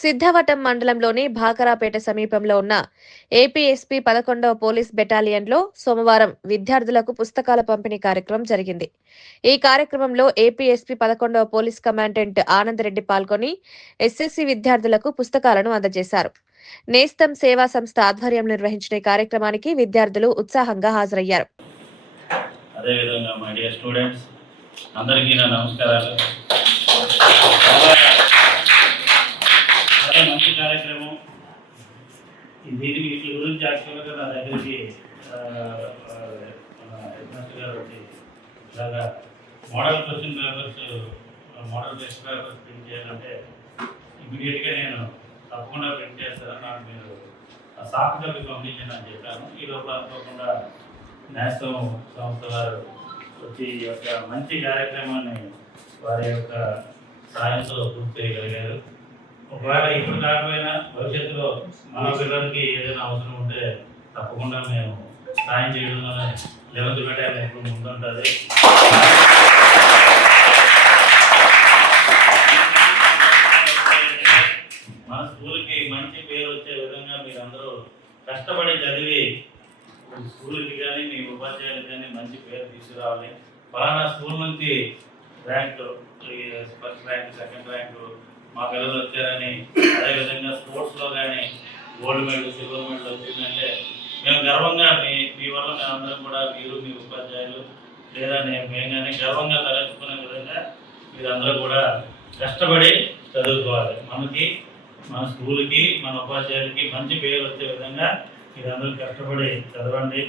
సిద్ధవటం మండలంలోని భాకరాపేట సమీపంలో ఉన్న ఏపీఎస్పీ 11వ పోలీస్ బెటాలియన్లో సోమవారం విద్యార్థులకు పుస్తకాల పంపిణీ కార్యక్రమం జరిగింది. ఈ కార్యక్రమంలో ఏపీఎస్పీ 11వ పోలీస్ కమాండెంట్ ఆనందరెడ్డి పాల్గొని ఎస్ఎస్సీ విద్యార్థులకు పుస్తకాలను అందజేశారు. నేస్తం సేవా సంస్థ ఆధ్వర్యంలో నిర్వహించిన ఈ కార్యక్రమానికి విద్యార్థులు ఉత్సాహంగా హాజరయ్యారు. అదేవిధంగా మై డియర్ స్టూడెంట్స్ అందరికీ నా నమస్కారాలు. మంచి కార్యక్రమం. దీనికి వీటి గురించి యాక్చువల్గా నా దగ్గరికి హెడ్మాస్టర్ గారు వచ్చి ఇలాగా model question papers model test papers print చేయాలంటే ఇమీడియట్గా నేను తప్పకుండా ప్రింట్ చేస్తాను, నాకు మీరు సాఫ్ట్ కాపీ పంపించండి అని చెప్పాను. ఈ లోపల అనుకోకుండా నేస్తం సంస్థ వారు వచ్చి ఈ యొక్క మంచి కార్యక్రమాన్ని వారి యొక్క సాయంతో పూర్తి చేయగలిగారు. ఒకవేళ ఇప్పుడు కాకపోయినా భవిష్యత్తులో మన పిల్లలకి ఏదైనా అవసరం ఉంటే తప్పకుండా మేము సాయం చేయడంలో 11th బెటాలియన్ ఎప్పుడు ముందుంటుంది. మన స్కూల్కి మంచి పేరు వచ్చే విధంగా మీరందరూ కష్టపడి చదివి స్కూల్కి కానీ మీ ఉపాధ్యాయులకు కానీ మంచి పేరు తీసుకురావాలి. ఫలానా స్కూల్ నుంచి rank, first rank, second rank మా పిల్లలు వచ్చారని, అదేవిధంగా స్పోర్ట్స్లో కానీ గోల్డ్ మెడల్, సిల్వర్ మెడల్ వచ్చిందంటే మేము గర్వంగా మీ వల్ల మేమందరం కూడా మీరు మీ ఉపాధ్యాయులు లేదా మేము కానీ గర్వంగా తలెత్తుకునే విధంగా మీరందరూ కూడా కష్టపడి చదువుకోవాలి. మనకి, మన స్కూల్కి, మన ఉపాధ్యాయులకి మంచి పేరు వచ్చే విధంగా మీరందరూ కష్టపడి చదవండి.